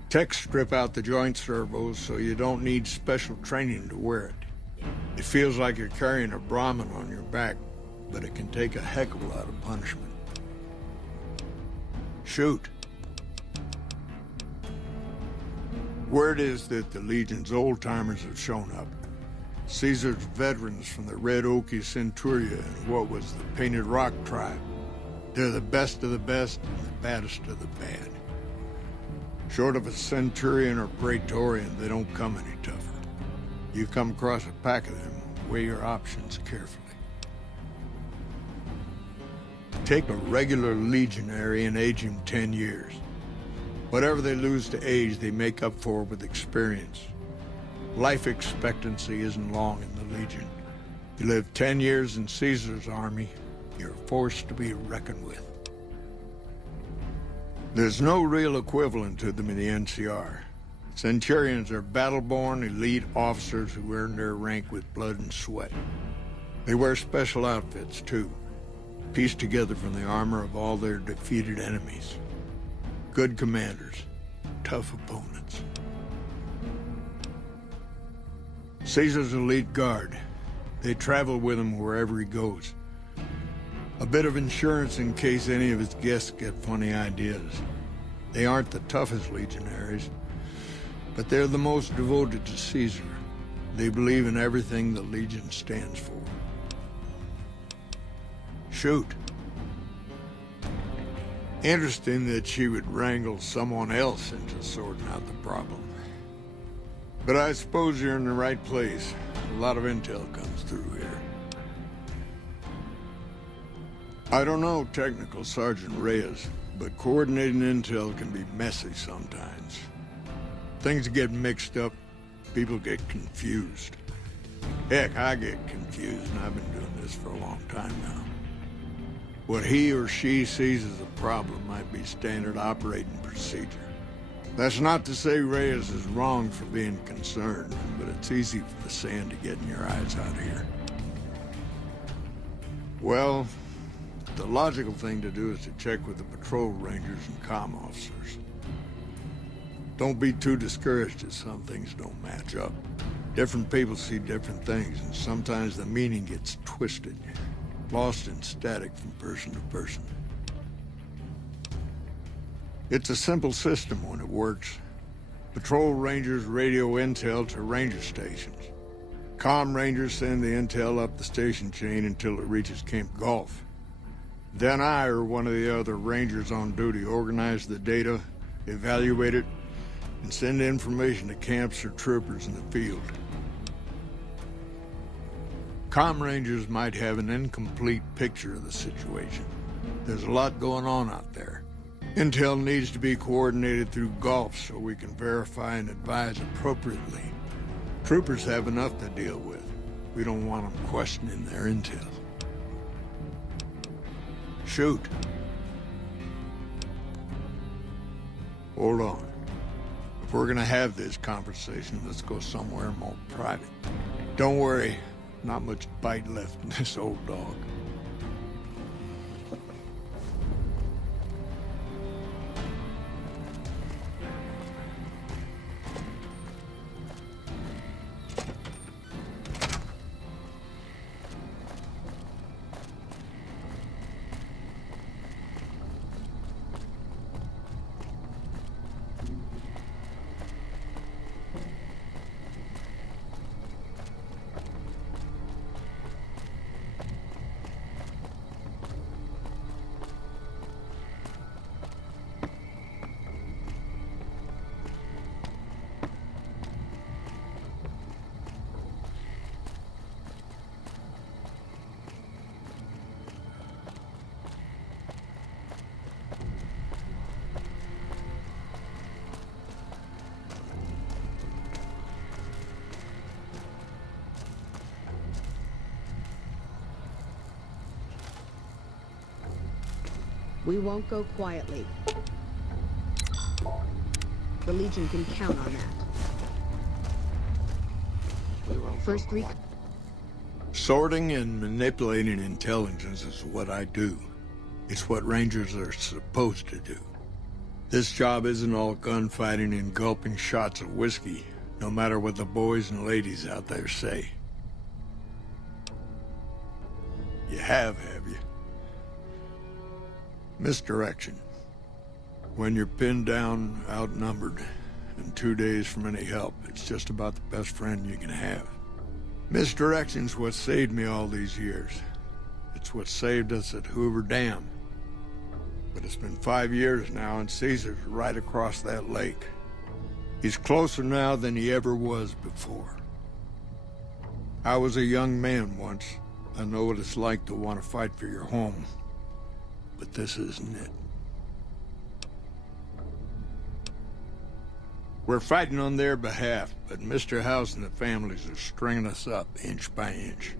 Techs strip out the joint servos so you don't need special training to wear it. It feels like you're carrying a Brahmin on your back, but it can take a heck of a lot of punishment. Shoot. Word is that the Legion's old-timers have shown up. Caesar's veterans from the Red Okie Centuria and what was the Painted Rock tribe. They're the best of the best and the baddest of the bad. Short of a Centurion or Praetorian, they don't come any tougher. You come across a pack of them, weigh your options carefully. Take a regular legionary and age him 10 years. Whatever they lose to age, they make up for with experience. Life expectancy isn't long in the Legion. You live 10 years in Caesar's army, you're a force to be reckoned with. There's no real equivalent to them in the NCR. Centurions are battle-born elite officers who earn their rank with blood and sweat. They wear special outfits, too, pieced together from the armor of all their defeated enemies. Good commanders, tough opponents. Caesar's elite guard. They travel with him wherever he goes. A bit of insurance in case any of his guests get funny ideas. They aren't the toughest legionaries, but they're the most devoted to Caesar. They believe in everything the Legion stands for. Shoot. Interesting that she would wrangle someone else into sorting out the problem. But I suppose you're in the right place. A lot of intel comes through here. I don't know Technical Sergeant Reyes, but coordinating intel can be messy sometimes. Things get mixed up, people get confused. Heck, I get confused, and I've been doing this for a long time now. What he or she sees as a problem might be standard operating procedure. That's not to say Reyes is wrong for being concerned, but it's easy for the sand to get in your eyes out here. Well, the logical thing to do is to check with the patrol rangers and comm officers. Don't be too discouraged if some things don't match up. Different people see different things, and sometimes the meaning gets twisted, lost in static from person to person. It's a simple system when it works. Patrol rangers radio intel to ranger stations. Comm rangers send the intel up the station chain until it reaches Camp Golf. Then I or one of the other rangers on duty organize the data, evaluate it, and send information to camps or troopers in the field. Comm rangers might have an incomplete picture of the situation. There's a lot going on out there. Intel needs to be coordinated through Golf so we can verify and advise appropriately. Troopers have enough to deal with. We don't want them questioning their intel. Shoot. Hold on. If we're gonna have this conversation, let's go somewhere more private. Don't worry, not much bite left in this old dog. We won't go quietly. The Legion can count on that. First Sorting and manipulating intelligence is what I do. It's what Rangers are supposed to do. This job isn't all gunfighting and gulping shots of whiskey, no matter what the boys and ladies out there say. You have you? Misdirection. When you're pinned down, outnumbered, and 2 days from any help, it's just about the best friend you can have. Misdirection's what saved me all these years. It's what saved us at Hoover Dam. But it's been 5 years now, and Caesar's right across that lake. He's closer now than he ever was before. I was a young man once. I know what it's like to want to fight for your home. But this isn't it. We're fighting on their behalf, but Mr. House and the families are stringing us up inch by inch.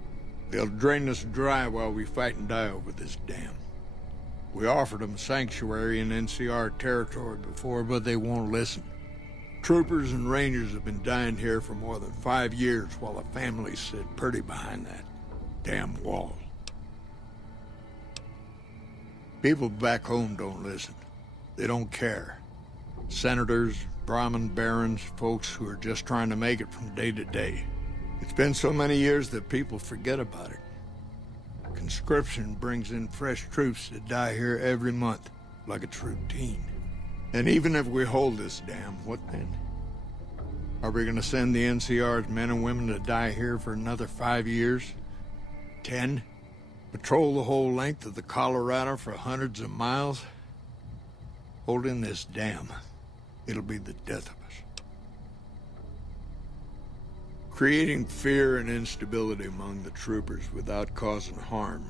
They'll drain us dry while we fight and die over this dam. We offered them sanctuary in NCR territory before, but they won't listen. Troopers and Rangers have been dying here for more than 5 years while the families sit pretty behind that damn wall. People back home don't listen. They don't care. Senators, Brahmin barons, folks who are just trying to make it from day to day. It's been so many years that people forget about it. Conscription brings in fresh troops that die here every month, like it's routine. And even if we hold this dam, what then? Are we gonna send the NCR's men and women to die here for another 5 years? 10? Patrol the whole length of the Colorado for hundreds of miles? Holding this dam, it'll be the death of us. Creating fear and instability among the troopers without causing harm.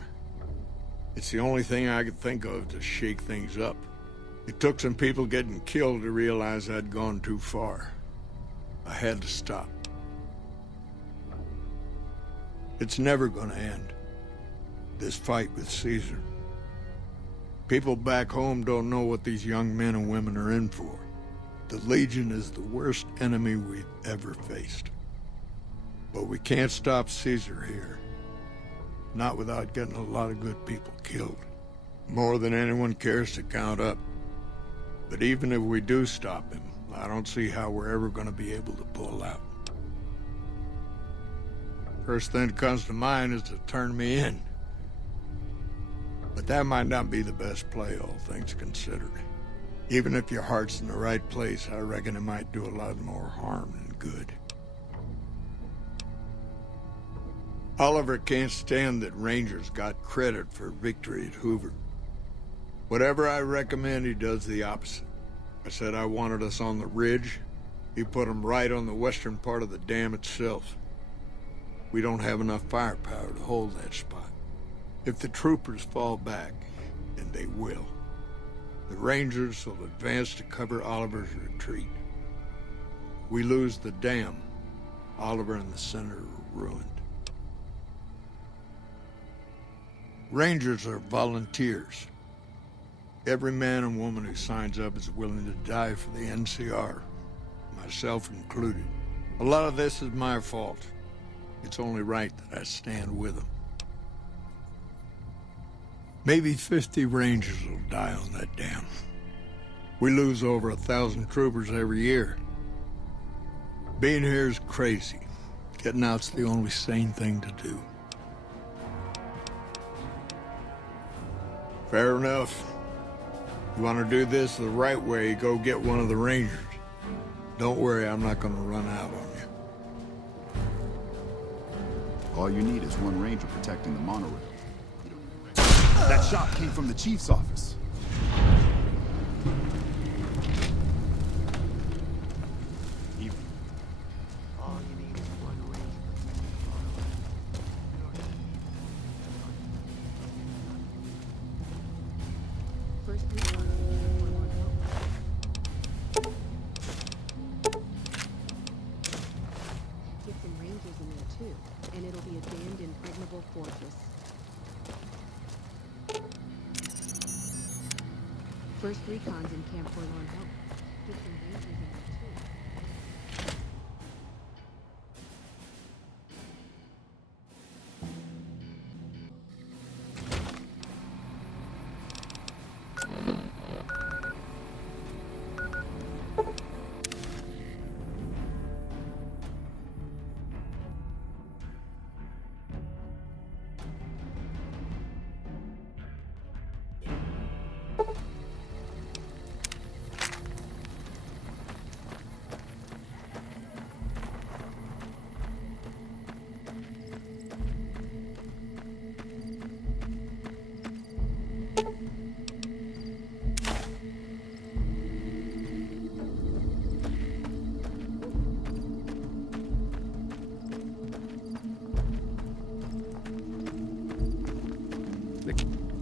It's the only thing I could think of to shake things up. It took some people getting killed to realize I'd gone too far. I had to stop. It's never gonna end. This fight with Caesar. People back home don't know what these young men and women are in for. The Legion is the worst enemy we've ever faced. But we can't stop Caesar here. Not without getting a lot of good people killed. More than anyone cares to count up. But even if we do stop him, I don't see how we're ever going to be able to pull out. First thing that comes to mind is to turn me in. But that might not be the best play, all things considered. Even if your heart's in the right place, I reckon it might do a lot more harm than good. Oliver can't stand that Rangers got credit for victory at Hoover. Whatever I recommend, he does the opposite. I said I wanted us on the ridge. He put them right on the western part of the dam itself. We don't have enough firepower to hold that spot. If the troopers fall back, and they will, the Rangers will advance to cover Oliver's retreat. We lose the dam, Oliver and the center are ruined. Rangers are volunteers. Every man and woman who signs up is willing to die for the NCR, myself included. A lot of this is my fault. It's only right that I stand with them. Maybe 50 Rangers will die on that dam. We lose over 1,000 troopers every year. Being here is crazy. Getting out's the only sane thing to do. Fair enough. You want to do this the right way, go get one of the Rangers. Don't worry, I'm not going to run out on you. All you need is one Ranger protecting the monorail. That shot came from the Chief's office. First recon's in Camp Forlorn Hope. Get some rangers in there, too.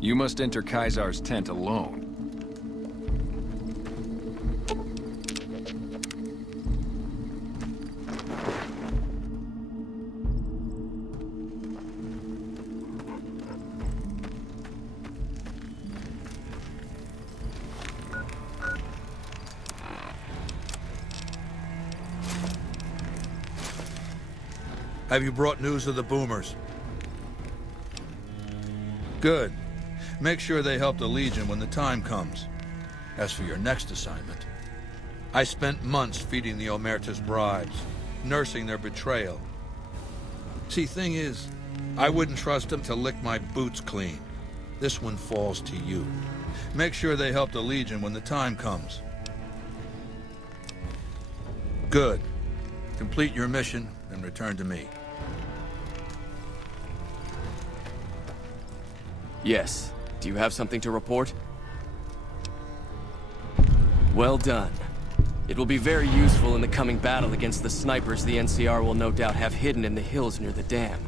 You must enter Kaisar's tent alone. Have you brought news of the boomers? Good. Make sure they help the Legion when the time comes. As for your next assignment, I spent months feeding the Omerta's bribes, nursing their betrayal. See, thing is, I wouldn't trust them to lick my boots clean. This one falls to you. Make sure they help the Legion when the time comes. Good. Complete your mission and return to me. Yes. Do you have something to report? Well done. It will be very useful in the coming battle against the snipers the NCR will no doubt have hidden in the hills near the dam.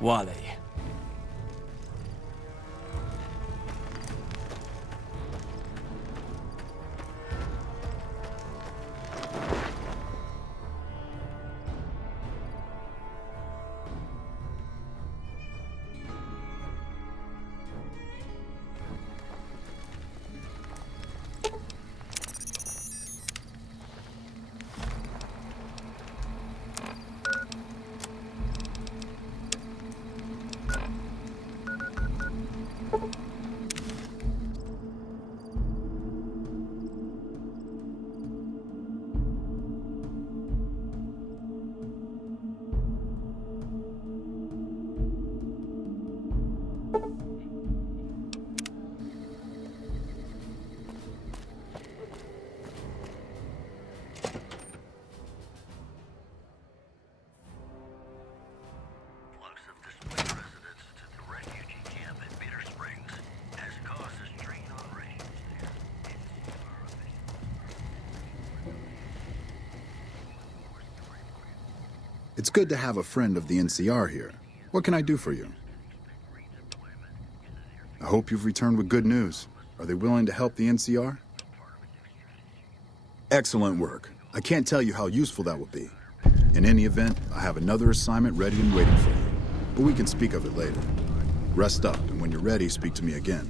Wale. It's good to have a friend of the NCR here. What can I do for you? I hope you've returned with good news. Are they willing to help the NCR? Excellent work. I can't tell you how useful that will be. In any event, I have another assignment ready and waiting for you. But we can speak of it later. Rest up, and when you're ready, speak to me again.